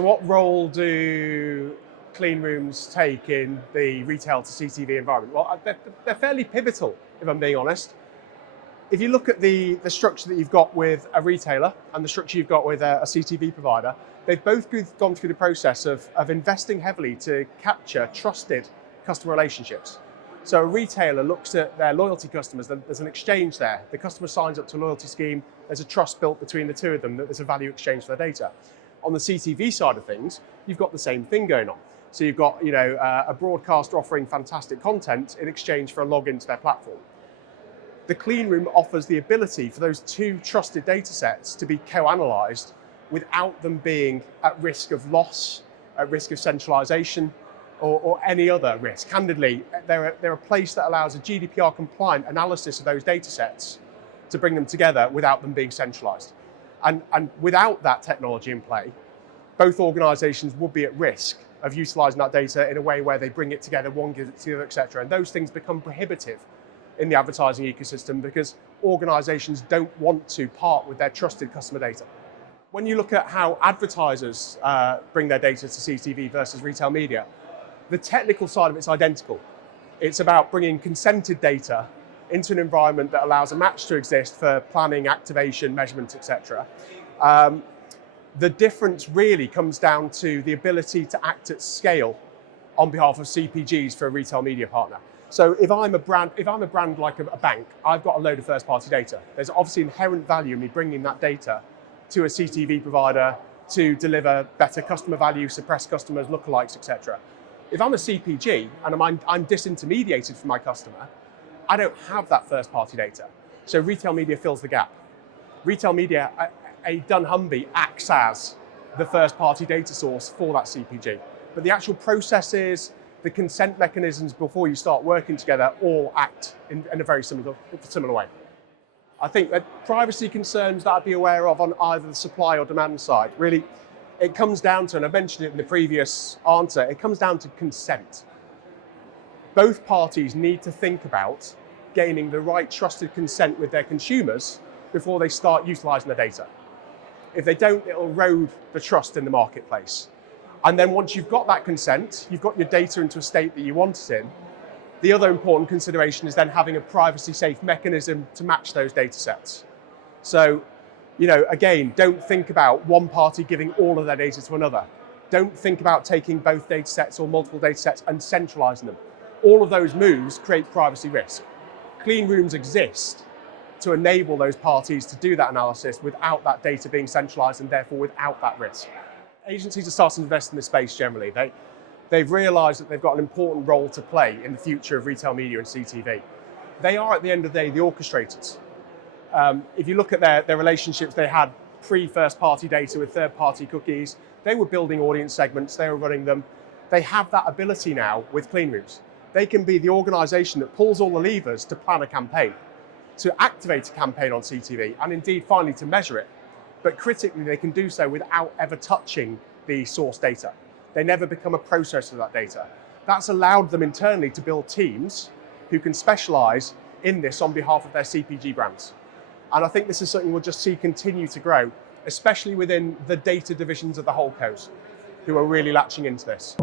So what role do clean rooms take in the retail to CTV environment? Well, they're fairly pivotal, if I'm being honest. If you look at the structure that you've got with a retailer and the structure you've got with a CTV provider, they've both gone through the process of investing heavily to capture trusted customer relationships. So a retailer looks at their loyalty customers, there's an exchange there. The customer signs up to a loyalty scheme, there's a trust built between the two of them that there's a value exchange for their data. On the CTV side of things, you've got the same thing going on. So you've got a broadcaster offering fantastic content in exchange for a login to their platform. The clean room offers the ability for those two trusted data sets to be co-analysed without them being at risk of loss, at risk of centralisation, or any other risk. Candidly, they're a place that allows a GDPR compliant analysis of those data sets to bring them together without them being centralised. And without that technology in play, both organisations would be at risk of utilising that data in a way where they bring it together, one gives it to the other, etc. And those things become prohibitive in the advertising ecosystem because organisations don't want to part with their trusted customer data. When you look at how advertisers bring their data to CTV versus retail media, the technical side of it's identical. It's about bringing consented data into an environment that allows a match to exist for planning, activation, measurement, etc. The difference really comes down to the ability to act at scale on behalf of CPGs for a retail media partner. So if I'm a brand like a bank, I've got a load of first-party data. There's obviously inherent value in me bringing that data to a CTV provider to deliver better customer value, suppress customers, lookalikes, etc. If I'm a CPG and I'm disintermediated from my customer, I don't have that first-party data. So retail media fills the gap. Retail media, a dunnhumby, acts as the first-party data source for that CPG. But the actual processes, the consent mechanisms before you start working together all act in a very similar way. I think that privacy concerns that I'd be aware of on either the supply or demand side, really, it comes down to, and I mentioned it in the previous answer, it comes down to consent. Both parties need to think about gaining the right trusted consent with their consumers before they start utilising the data. If they don't, it'll erode the trust in the marketplace. And then once you've got that consent, you've got your data into a state that you want it in, the other important consideration is then having a privacy-safe mechanism to match those data sets. So, again, don't think about one party giving all of their data to another. Don't think about taking both data sets or multiple data sets and centralising them. All of those moves create privacy risk. Clean rooms exist to enable those parties to do that analysis without that data being centralised and therefore without that risk. Agencies are starting to invest in this space generally. They've realised that they've got an important role to play in the future of retail media and CTV. They are, at the end of the day, the orchestrators. If you look at their relationships they had pre-first-party data with third-party cookies, they were building audience segments, they were running them. They have that ability now with clean rooms. They can be the organisation that pulls all the levers to plan a campaign, to activate a campaign on CTV, and indeed finally to measure it. But critically, they can do so without ever touching the source data. They never become a processor of that data. That's allowed them internally to build teams who can specialise in this on behalf of their CPG brands. And I think this is something we'll just see continue to grow, especially within the data divisions of the holdcos, who are really latching into this.